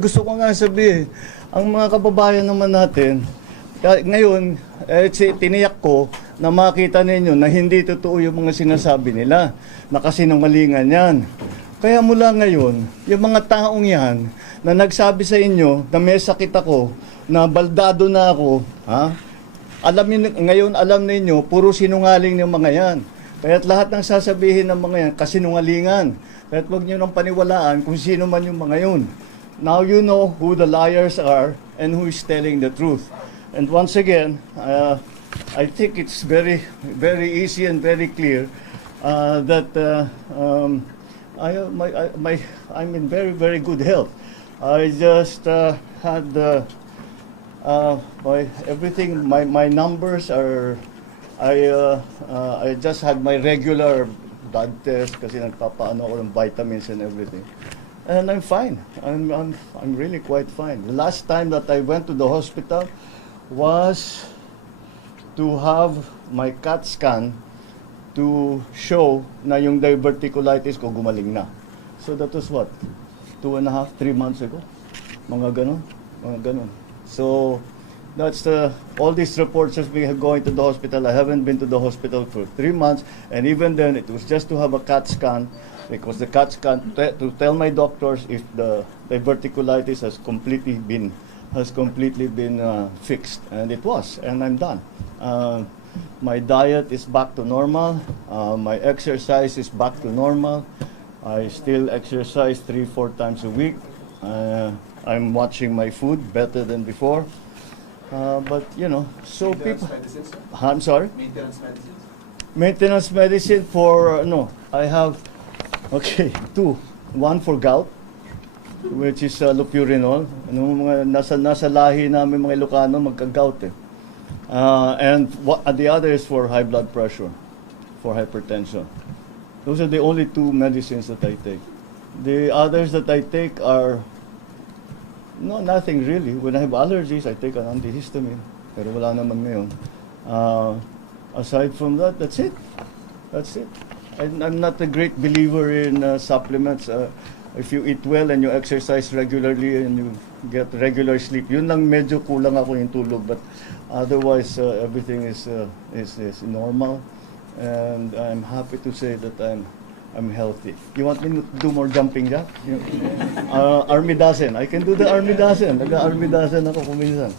gusto ko nga sabihin, ang mga kababayan naman natin, ngayon, tiniyak ko na makita ninyo na hindi totoo yung mga sinasabi nila, na kasinungalingan yan. Kaya mula ngayon, yung mga taong yan na nagsabi sa inyo na may sakit ako, na baldado na ako, ha? Ngayon alam ninyo, puro sinungaling ng mga yan. Kaya't lahat ng sasabihin ng mga yan, kasinungalingan. Kaya't huwag nyo nang paniwalaan kung sino man yung mga yun. Now you know who the liars are and who is telling the truth. And once again, I think it's very, very easy and very clear that I'm in very, very good health. I just had everything. My numbers are. I just had my regular blood test kasi nagpapaano ako ng vitamins and everything, and I'm fine. I'm really quite fine. The last time that I went to the hospital was to have my CAT scan to show na yung diverticulitis ko gumaling na. So that was what? 2.5, 3 months ago. Mga ganun. So that's all these reports of me going to the hospital. I haven't been to the hospital for 3 months, and even then it was just to have a CAT scan, because the CAT scan to tell my doctors if the diverticulitis has completely been fixed, and it was, and I'm done. My diet is back to normal. My exercise is back to normal. I still exercise 3-4 times a week. I'm watching my food better than before. But you know, so people. Medicines, sir? I'm sorry. Maintenance medicines. Maintenance medicine for no. I have two. One for gout, which is lopurinol. Mga nasa lahi namin mga Ilocano magka-gout eh. And the other is for high blood pressure, for hypertension. Those are the only two medicines that I take. The others that I take are nothing really. When I have allergies, I take an antihistamine. Pero wala naman ngayon. Aside from that, that's it. That's it. I'm not a great believer in supplements. If you eat well and you exercise regularly and you get regular sleep, yun lang medyo kulang ako yung tulog. But otherwise, everything is normal. And I'm happy to say that I'm healthy. You want me to do more jumping jack? Army dozen. I can do the army dozen. Nag-army dozen ako kuminsan.